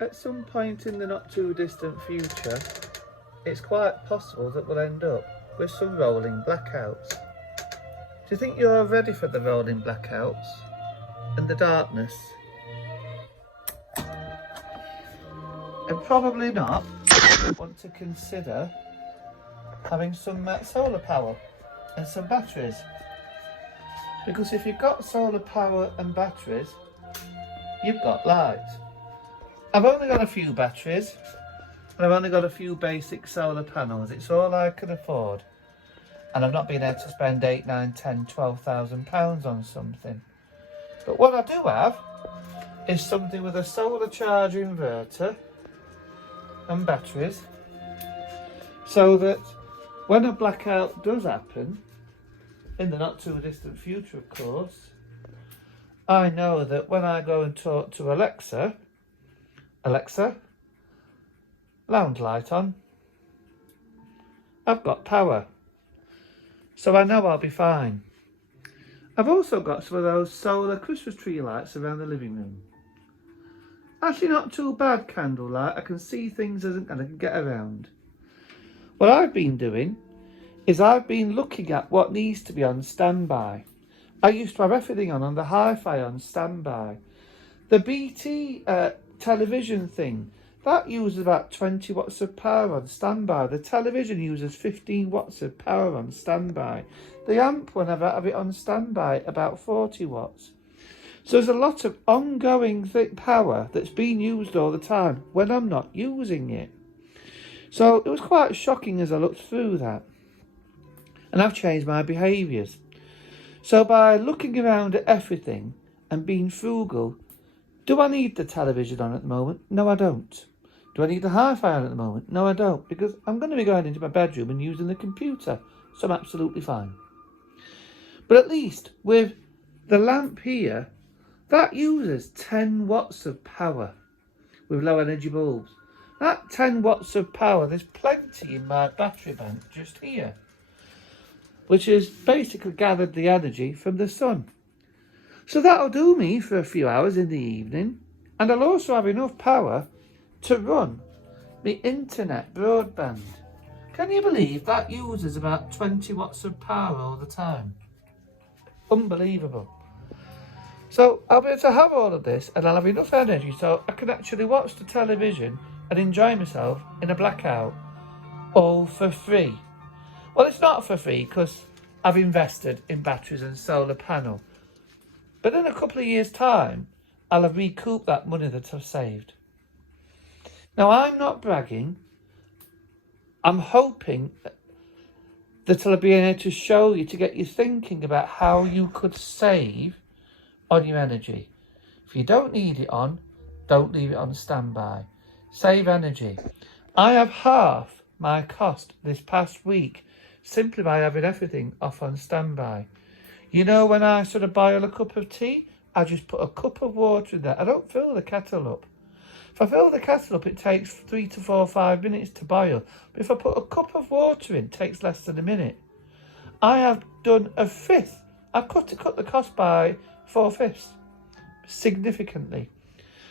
at some point in the not too distant future, it's quite possible that we'll end up with some rolling blackouts. Do you think you're ready for the rolling blackouts and the darkness? And probably not want to consider having some solar power and some batteries. Because if you've got solar power and batteries, you've got light. I've only got a few batteries and I've only got a few basic solar panels. It's all I can afford. And I've not been able to spend 8, 9, 10, 12,000 pounds on something. But what I do have is something with a solar charge inverter and batteries, so that when a blackout does happen, in the not too distant future of course, I know that when I go and talk to Alexa, lounge light on, I've got power. So I know I'll be fine. I've also got some of those solar Christmas tree lights around the living room. Actually not too bad candlelight, I can see things and I can get around. What I've been doing is I've been looking at what needs to be on standby. I used to have everything on the hi-fi on standby. The BT television thing, that uses about 20 watts of power on standby. The television uses 15 watts of power on standby. The amp, whenever I have it on standby, about 40 watts. So there's a lot of ongoing power that's being used all the time when I'm not using it. So it was quite shocking as I looked through that. And I've changed my behaviours. So by looking around at everything and being frugal, do I need the television on at the moment? No, I don't. Do I need the hi-fi on at the moment? No, I don't, because I'm going to be going into my bedroom and using the computer, so I'm absolutely fine. But at least with the lamp here, that uses 10 watts of power with low energy bulbs. That 10 watts of power, there's plenty in my battery bank just here, which has basically gathered the energy from the sun. So that'll do me for a few hours in the evening, and I'll also have enough power to run the internet broadband. Can you believe that uses about 20 watts of power all the time? Unbelievable. So I'll be able to have all of this and I'll have enough energy so I can actually watch the television and enjoy myself in a blackout, all for free. Well, it's not for free because I've invested in batteries and solar panel. But in a couple of years' time, I'll have recouped that money that I've saved. Now, I'm not bragging. I'm hoping that I'll be able to show you, to get you thinking about how you could save on your energy. If you don't need it on, don't leave it on standby. Save energy. I have half my cost this past week simply by having everything off on standby. You know, when I sort of boil a cup of tea, I just put a cup of water in there. I don't fill the kettle up. If I fill the kettle up, it takes 3 to 4 or 5 minutes to boil. But if I put a cup of water in, it takes less than a minute. I have done a fifth. I've cut the cost by 4/5 significantly.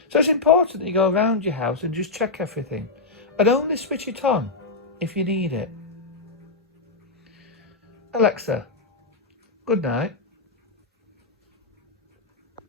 So it's important that you go around your house and just check everything. And only switch it on if you need it. Alexa, good night.